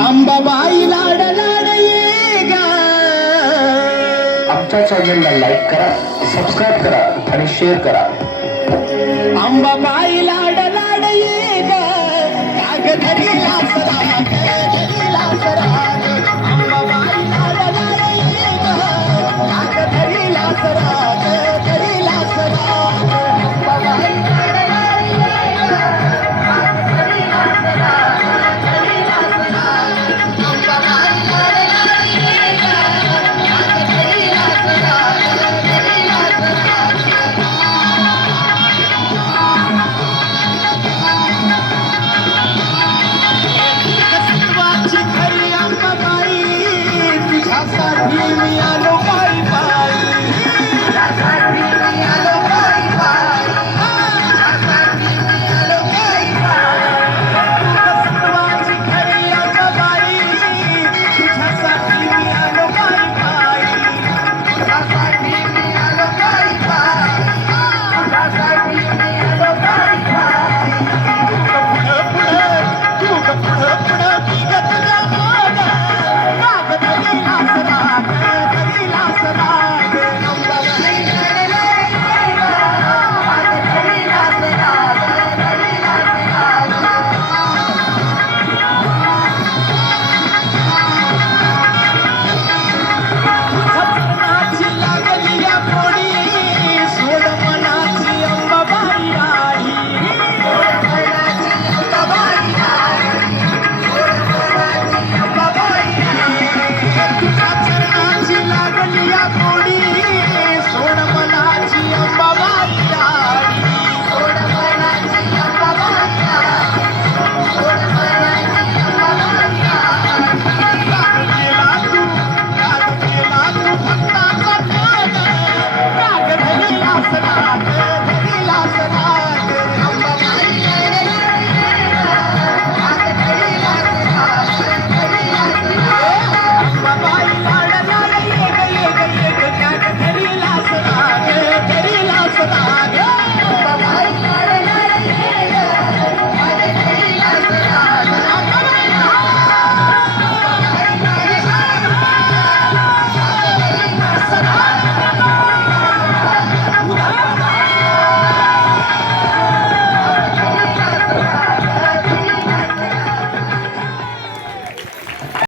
अंबाबाई लाड लाड ये गा. आमच्या चॅनलला लाईक करा, सबस्क्राईब करा आणि शेअर करा. अंबाबाई लाड लाड ये ग कागदरीला सराग धरीला सराग. अंबाबाई लाड लाड ये ग कागदरीला सराग धरीला सराग. अंबाबाई लाड लाड ये ग कागदरीला सराग धरीला सराग. अंबाबाई लाड लाड ये ग कागदरीला सराग धरीला सराग. सत्वाची खरी अंबाबाई तुझ्यासाठी मी आलो पायी पायी. तुझ्यासाठी मी आलो पायी पायी. तुझ्यासाठी मी आलो पायी पायी. सत्वाची खरी अंबाबाई तुझ्यासाठी मी आलो पायी पायी. तुझ्यासाठी मी आलो पायी पायी. तुझ्यासाठी मी आलो पायी पायी. पुढं पुढं पुढं निघत जा मागं. मागं धरीला सराग धरीला सराग. अंबाबाई लाड लाड ये ग मागं धरीला सराग धरीला सराग. सपनाची लागली या पोडी सोड मनाची अंबाबाई राही. सोड मनाची अंबाबाई राही. सोड मनाची अंबाबाई राही. तुझ्या चरणाची लागली या पोडी सोड मनाची अंबाबाई राही. सोड मनाची अंबाबाई राही. सोड मनाची अंबाबाई राही. राग केला तू भक्ताचा त्याग. राग धरीला सराग